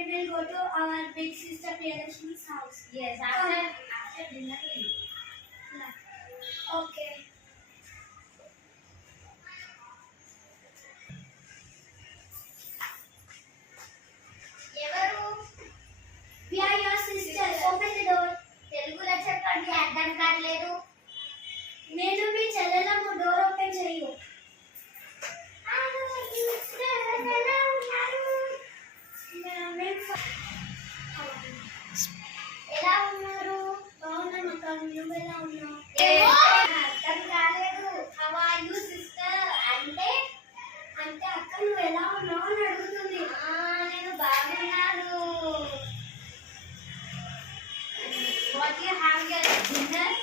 we will go to our big sister Priyadashini's house. Yes, after dinner we will. Okay. ఎవరు? We are your sisters. Open the door. తెలుగులో చెప్పండి, అర్థం కావట్లేదు. నేను మీ చెల్లెలకు door open చేయు. ఎలా ఉన్నారు? బాగున్నాను అక్క, నువ్వు ఎలా ఉన్నావు? అర్థం కాలేదు. హౌ ఆర్ యు సిస్టర్ అంటే అంటే అక్క నువ్వు ఎలా ఉన్నావు అని అడుగుతుంది. నేను బాగున్నాను. What you have your dinner?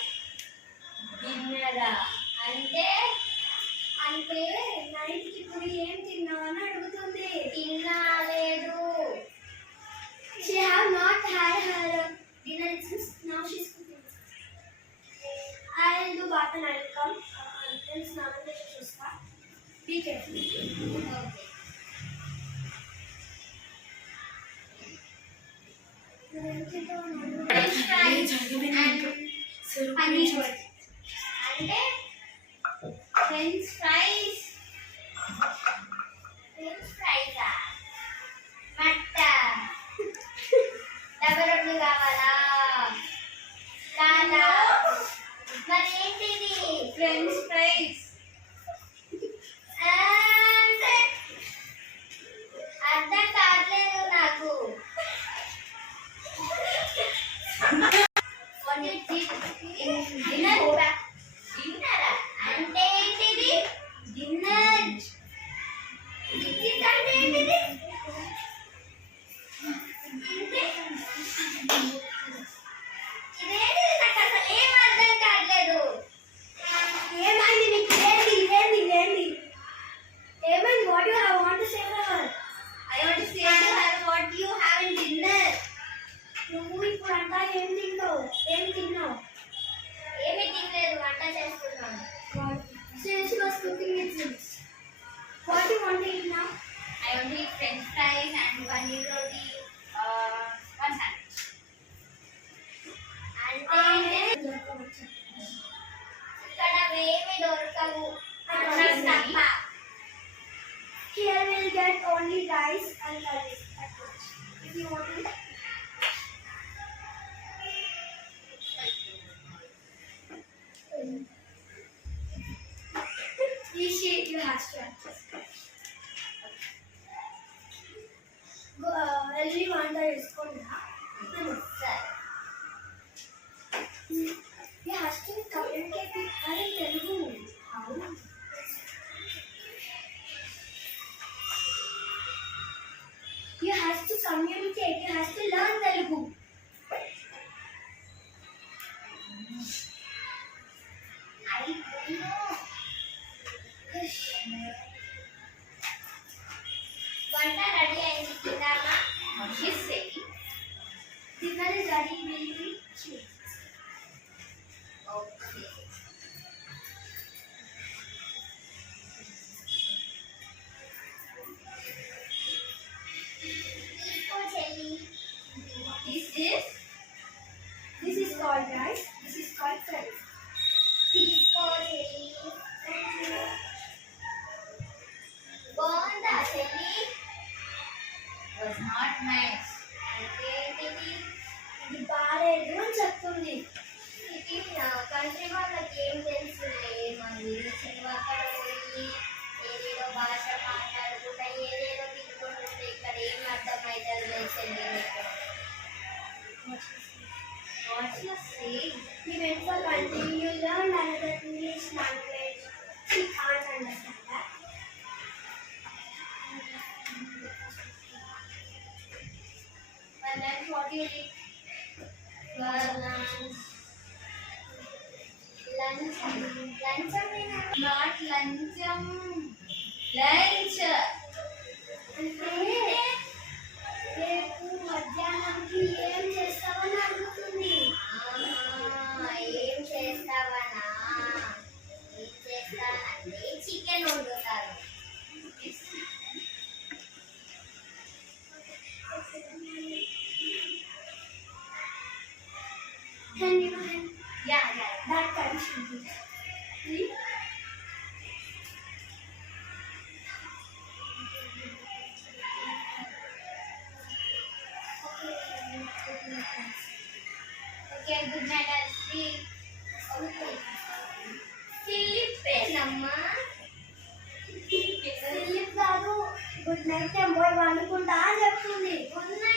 డిన్నరా అంటే అంటే నైట్కి ఇప్పుడు ఏం తిన్నావు అని అడుగుతుంది. తినలేదు. She have not had her dinner since now she's cooking. I'll do bath and I'll come. Then snacks will choose. Be careful. Okay. French fries and paneer. అంటే French fries. French fries మట్ట డబల్ రొట్లు కావాలా? కాదా? మరి ఏంటిది? French fries. అర్థం కావట్లేదు నాకు. What is this? Dinner? Dinner అంటే ఏంటిది? Dinner. This అంటే ఏంటిది? ఇదేంటిది? నాకు అసలు ఏం అర్థం కావట్లేదు. ఏమైంది నీకు? ఏంటి? ఏమైంది? What you have want to say to her? I want to say to her, what do you have in dinner? నువ్వు ఇప్పుడు అంటా ఏం తిన్నావు? ఏమి తినలేదు, వంట చేస్తున్నాను. Since she was cooking it since. What do you want to eat now? I want to eat French fries and paneer roti, one sandwich. అంటే ఇక్కడ ఏమి దొరకవు. అన్నం తప్ప. Here we'll get only rice and curries at lunch. If you want to. You have to adjust. Go, ఎల్లి వంట చేసుకుంటా. సరే. You have to communicate with her in Telugu. How? You have to communicate. You have to learn Telugu. I don't know. వంట రెడీ అయింది, తిందామా? She's saying. Dinner is ready. Will we choose? Okay. తీసుకో చెల్లి. What is this? This is called rice. This is called curry. తీసుకో చెల్లి. బాగుందా చెల్లి? Was not nice. అంటే ఏంటిది? ఇది బాలేదు అని చెప్తుంది. ఇది కంట్రీ వాళ్ళకి ఏం తెలుసులే. మరి అక్కడ పోయి ఏదేదో భాష మాట్లాడుకుంటా ఏదేదో తినుకుంటుంటే ఇక్కడ ఏం అర్థమవుతుంది చెల్లి? What you say? We went for country. You learned another English language. She can't understand that. For lunch, what you eat? For lunch. Lunch. Lunch means not lunch. Lunch. అంటే రేపు మధ్యాహ్నంకి ఏం చేస్తావని అడుగుతుంది. ఏం చేస్తావనా? ఏం చేస్తానంటే చికెన్ వండుతాను. Yeah. That condition. See? Okay, good night, I'll sleep. Okay. Sleep, కాదు గుడ్ నైట్ నేను పోయి వండుకుంటా అని చెప్తుంది. Good night.